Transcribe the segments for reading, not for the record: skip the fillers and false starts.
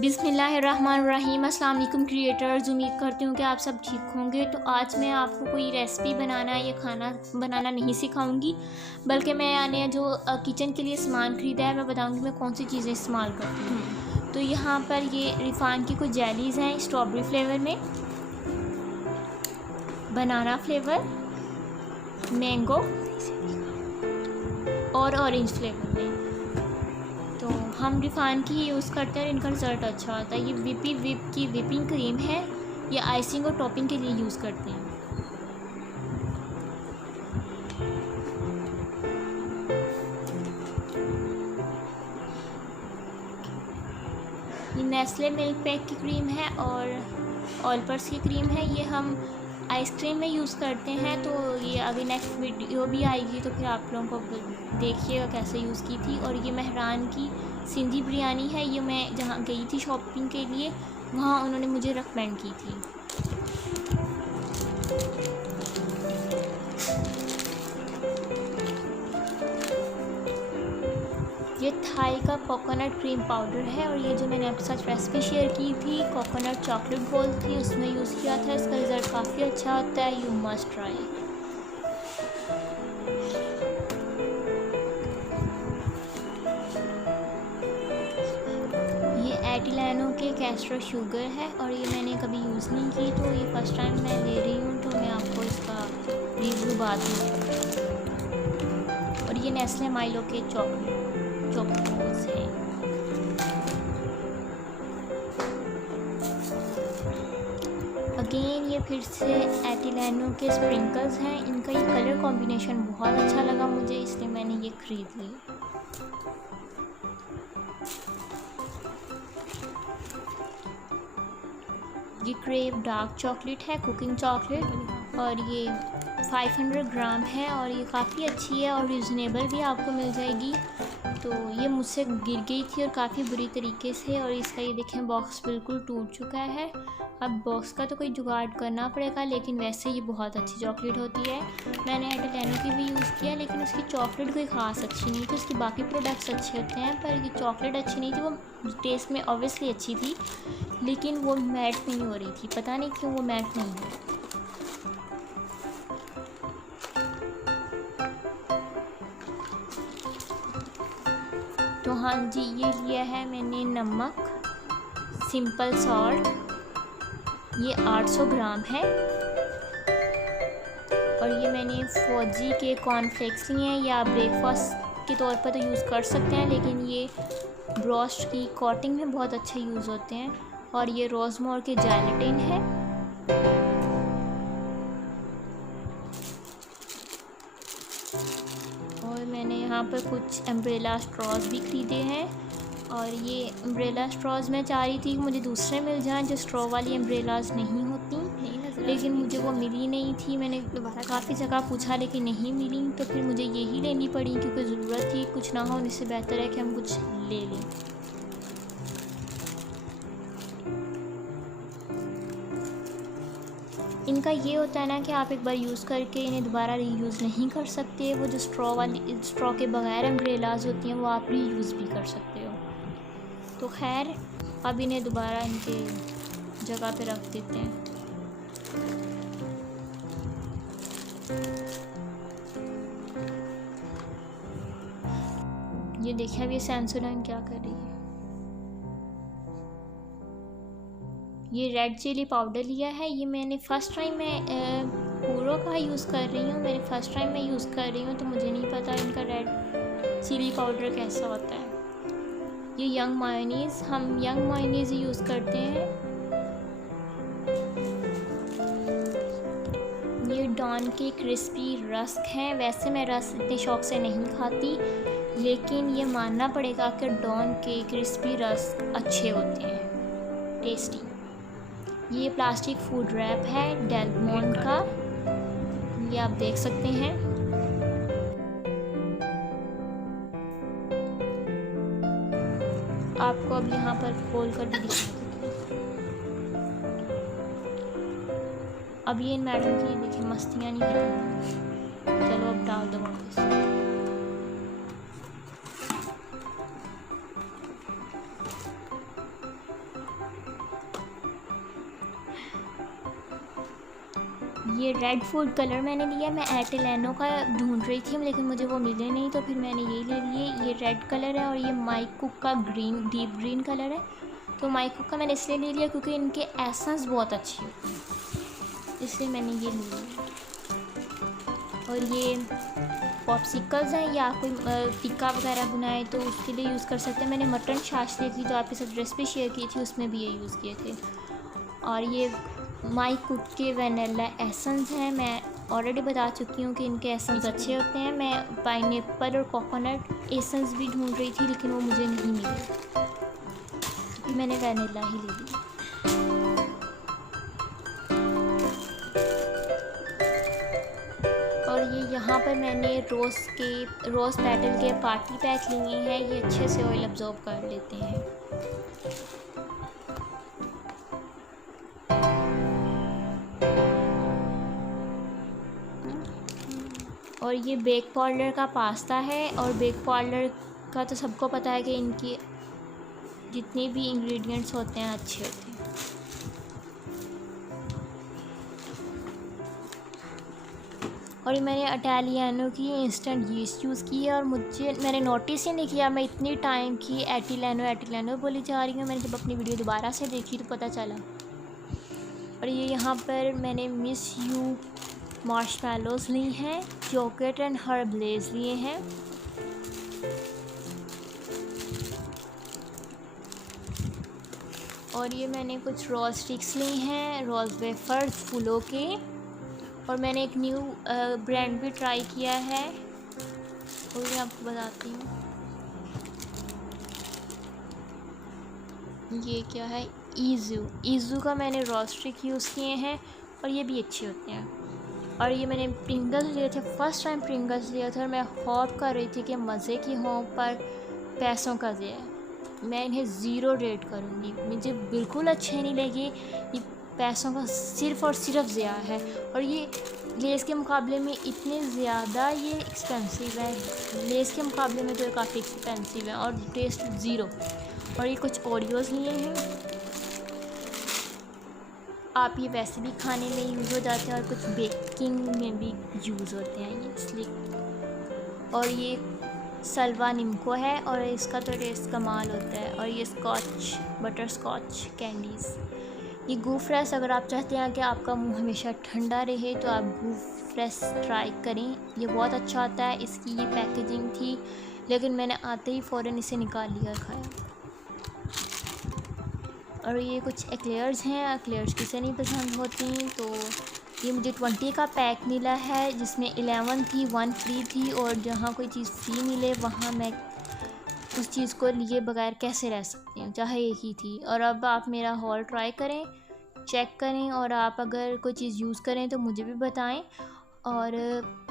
बिस्मिल्लाहिर्रहमानिर्रहीम। अस्सलाम वालेकुम क्रिएटर्स, उम्मीद करती हूँ कि आप सब ठीक होंगे। तो आज मैं आपको कोई रेसिपी बनाना या खाना बनाना नहीं सिखाऊंगी, बल्कि मैंने जो किचन के लिए सामान ख़रीदा है मैं बताऊंगी मैं कौन सी चीज़ें इस्तेमाल करती हूँ। तो यहाँ पर ये रिफ़ान की कुछ जेलीज़ हैं स्ट्रॉबेरी फ्लेवर में, बनाना फ्लेवर, मैंगो और ऑरेंज फ्लेवर में। तो हम रिफ़ान की यूज़ करते हैं और इनका रिज़ल्ट अच्छा होता है। ये विप की विपिंग क्रीम है, ये आइसिंग और टॉपिंग के लिए यूज़ करते हैं। ये नेस्ले मिल्क पैक की क्रीम है और ऑलपर्स की क्रीम है। ये हम आइसक्रीम में यूज़ करते हैं। तो ये अभी नेक्स्ट वीडियो भी आएगी तो फिर आप लोगों को देखिएगा कैसे यूज़ की थी। और ये मेहरान की सिंधी बिरयानी है, ये मैं जहाँ गई थी शॉपिंग के लिए वहाँ उन्होंने मुझे रेकमेंड की थी। ये थाई का कोकोनट क्रीम पाउडर है और ये जो मैंने आपके साथ रेसिपी शेयर की थी कोकोनट चॉकलेट बॉल थी उसमें यूज़ किया था। इसका रिज़ल्ट काफ़ी अच्छा होता है, यू मस्ट ट्राई। एटिलैनो के कैस्टर शुगर है और ये मैंने कभी यूज़ नहीं की, तो ये फर्स्ट टाइम मैं ले रही हूँ, तो मैं आपको इसका रिव्यू बाद में। और ये नेस्ले माइलो के चॉकोस है। अगेन ये फिर से एटिलैनो के स्प्रिंकल्स हैं। इनका ये कलर कॉम्बिनेशन बहुत अच्छा लगा मुझे, इसलिए मैंने ये ख़रीद ली। ये क्रेव डार्क चॉकलेट है, कुकिंग चॉकलेट, और ये 500 ग्राम है और ये काफ़ी अच्छी है और रिजनेबल भी आपको मिल जाएगी। तो ये मुझसे गिर गई थी और काफ़ी बुरी तरीके से, और इसका ये देखें बॉक्स बिल्कुल टूट चुका है। अब बॉक्स का तो कोई जुगाड़ करना पड़ेगा, लेकिन वैसे ये बहुत अच्छी चॉकलेट होती है। मैंने एटिलैनो की भी यूज़ किया, लेकिन उसकी चॉकलेट कोई ख़ास अच्छी नहीं थी। उसके बाकी प्रोडक्ट्स अच्छे होते हैं पर ये चॉकलेट अच्छी नहीं थी। वो टेस्ट में ऑब्वियसली अच्छी थी लेकिन वो मैट नहीं हो रही थी, पता नहीं क्यों वो मैट नहीं हो। तो हाँ जी, ये लिया है मैंने नमक सिंपल सॉल्ट, ये 800 ग्राम है। और ये मैंने फौजी के कॉर्नफ्लेक्स लिए हैं, या ब्रेकफास्ट के तौर पर तो यूज़ कर सकते हैं, लेकिन ये ब्रोस्ट की कोटिंग में बहुत अच्छे यूज़ होते हैं। और ये रोज़मोर के जेलेटिन है। और मैंने यहाँ पर कुछ अम्ब्रेला स्ट्रॉज भी ख़रीदे हैं। और ये अम्ब्रेला स्ट्रॉज मैं चाह रही थी कि मुझे दूसरे मिल जाएं जो स्ट्रॉ वाली अम्ब्रेलाज नहीं होती, लेकिन मुझे वो मिली नहीं थी। मैंने काफ़ी जगह पूछा लेकिन नहीं मिली, तो फिर मुझे यही लेनी पड़ी क्योंकि ज़रूरत थी। कुछ ना हो इससे बेहतर है कि हम कुछ ले लें। इनका ये होता है ना कि आप एक बार यूज़ करके इन्हें दोबारा रीयूज़ नहीं कर सकते। वो जो स्ट्रॉ के बगैर अम्ब्रेलाज होती हैं वो आप रीयूज़ भी कर सकते हो। तो खैर अब इन्हें दोबारा इनके जगह पे रख देते हैं। ये देखिए अब ये सेंसोडाइन क्या कर रही है। ये रेड चिली पाउडर लिया है, ये मैंने फ़र्स्ट टाइम मैं पूरो का यूज़ कर रही हूँ। मेरे फर्स्ट टाइम मैं यूज़ कर रही हूँ तो मुझे नहीं पता इनका रेड चिली पाउडर कैसा होता है। ये यंग मायोनीज़, हम यंग मायोनीज़ यूज़ करते हैं। ये डॉन के क्रिस्पी रस्क हैं। वैसे मैं रस्क इतने शौक़ से नहीं खाती, लेकिन ये मानना पड़ेगा कि डॉन के क्रिस्पी रस्क अच्छे होते हैं, टेस्टी। ये प्लास्टिक फूड रैप है डेल मोंटे का, ये आप देख सकते हैं। आपको अब यहाँ पर खोल कर भी दिखा देती हूँ। अब ये इन मैडम की देखिए मस्तियाँ नहीं खत्म। चलो अब डाल दो वापस। ये रेड फूड कलर मैंने लिया। मैं एटिलैनो का ढूंढ रही थी लेकिन मुझे वो मिले नहीं, तो फिर मैंने यही ले लिए। ये रेड कलर है और ये माइक कुक का ग्रीन, डीप ग्रीन कलर है। तो माइक कुक का मैंने इसलिए ले लिया क्योंकि इनके एसेंस बहुत अच्छे होते हैं, इसलिए मैंने ये ले लिया। और ये पॉप्सिकल्स हैं, या कोई टिक्का वगैरह बनाए तो उसके लिए यूज़ कर सकते हैं। मैंने मटन छाछ ली थी तो आपके साथ रेसिपी शेयर की थी, उसमें भी ये यूज़ किए थे। और ये माइक कुक के वैनिला एसेंस हैं। मैं ऑलरेडी बता चुकी हूँ कि इनके एसेंस अच्छे होते हैं। मैं पाइनएप्पल और कोकोनट एसेंस भी ढूंढ रही थी लेकिन वो मुझे नहीं मिले, तो मैंने वैनिला ही ले लिया। और ये यहाँ पर मैंने रोज़ पेटल के पार्टी पैक लिए हैं। ये अच्छे से ऑयल अब्जॉर्ब कर लेते हैं। और ये बेक पाउडर का पास्ता है। और बेक पाउडर का तो सबको पता है कि इनकी जितने भी इंग्रेडिएंट्स होते हैं अच्छे होते हैं। और ये मैंने इटालियानो की इंस्टेंट यीस्ट यूज़ की है। और मैंने नोटिस ही नहीं किया, मैं इतनी टाइम की एटिलैनो बोली जा रही हूँ। मैंने जब अपनी वीडियो दोबारा से देखी तो पता चला। और ये यहाँ पर मैंने मिस यू मार्शमेलोज़ ली हैं, चॉकलेट एंड हर्ब लेज़ लिए हैं। और ये मैंने कुछ रोज़ स्टिक्स ली हैं, रोज़ वेफर्स फूलों के। और मैंने एक न्यू ब्रांड भी ट्राई किया है, वो भी आपको बताती हूँ। ये क्या है, ईज़ू का मैंने रोज़ स्टिक यूज़ किए हैं और ये भी अच्छे होते हैं। और ये मैंने प्रिंगल्स लिए थे, फर्स्ट टाइम प्रिंगल्स लिए थे और मैं होप कर रही थी कि मज़े की हों, पर पैसों का ज़िया है। मैं इन्हें ज़ीरो रेट करूँगी, मुझे बिल्कुल अच्छे नहीं लगे। ये पैसों का सिर्फ़ और सिर्फ ज़िया है। और ये लेस के मुकाबले में इतने ज़्यादा ये एक्सपेंसिव है, लेस के मुकाबले में तो ये काफ़ी एक्सपेंसिव है और टेस्ट ज़ीरो। और ये कुछ ओरियोज़ लिए हैं, आप ये वैसे भी खाने में यूज़ हो जाते हैं और कुछ बेकिंग में भी यूज़ होते हैं ये, इसलिए। और ये सलवा निम्को है और इसका तो टेस्ट कमाल होता है। और ये बटर स्कॉच कैंडीज़, ये गू फ्रेश, अगर आप चाहते हैं कि आपका मुंह हमेशा ठंडा रहे तो आप गू फ्रेश ट्राई करें, ये बहुत अच्छा आता है। इसकी ये पैकेजिंग थी लेकिन मैंने आते ही फ़ौरन इसे निकाल लिया और खाया। और ये कुछ एक्लेयर्स हैं, एक्लेयर्स किसे नहीं पसंद होती, तो ये मुझे 20 का पैक मिला है जिसमें 11 थी, 1 फ्री थी। और जहाँ कोई चीज़ फ्री मिले वहाँ मैं उस चीज़ को लिए बगैर कैसे रह सकती हूँ, चाहे एक ही थी। और अब आप मेरा हॉल ट्राई करें, चेक करें, और आप अगर कोई चीज़ यूज़ करें तो मुझे भी बताएं। और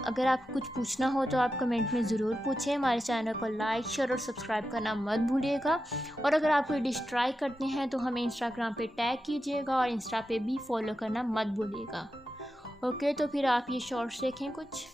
अगर आप कुछ पूछना हो तो आप कमेंट में ज़रूर पूछें। हमारे चैनल को लाइक, शेयर और सब्सक्राइब करना मत भूलिएगा। और अगर आप कोई डिश ट्राई करते हैं तो हमें इंस्टाग्राम पे टैग कीजिएगा और इंस्टा पे भी फॉलो करना मत भूलिएगा। ओके, तो फिर आप ये शॉर्ट्स देखें कुछ।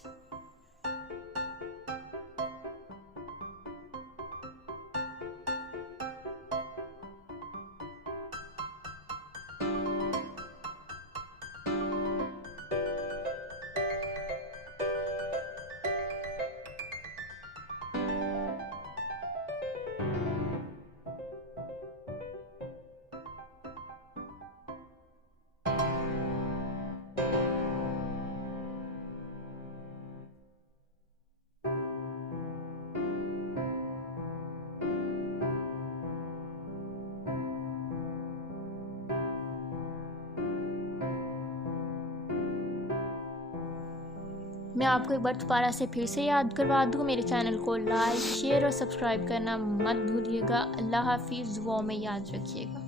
मैं आपको एक बार दोबारा से फिर से याद करवा दूँ, मेरे चैनल को लाइक, शेयर और सब्सक्राइब करना मत भूलिएगा। अल्लाह हाफिज़, दुआओं में याद रखिएगा।